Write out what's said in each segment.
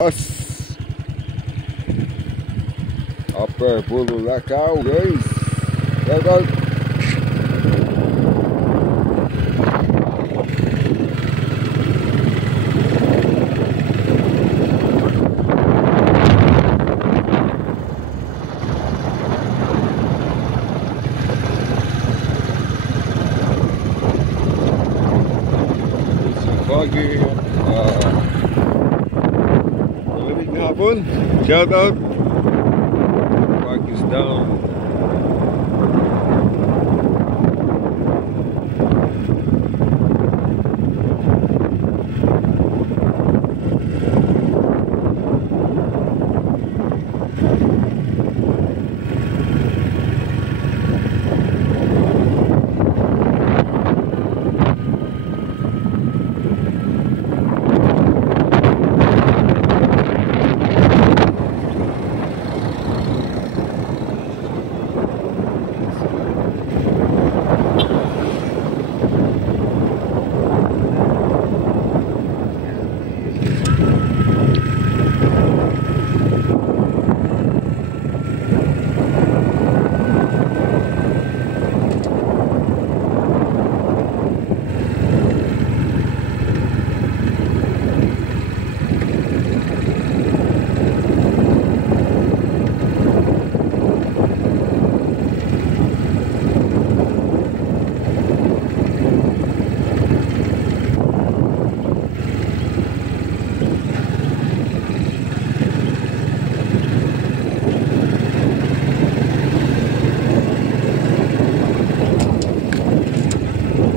Us Upper Bululakaw, guys. Shout out. It's a foggy, malamig na hapon. Shout out. Fog is down.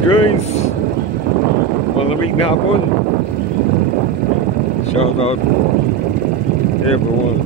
Guys, malamig na hapon. Shout out everyone.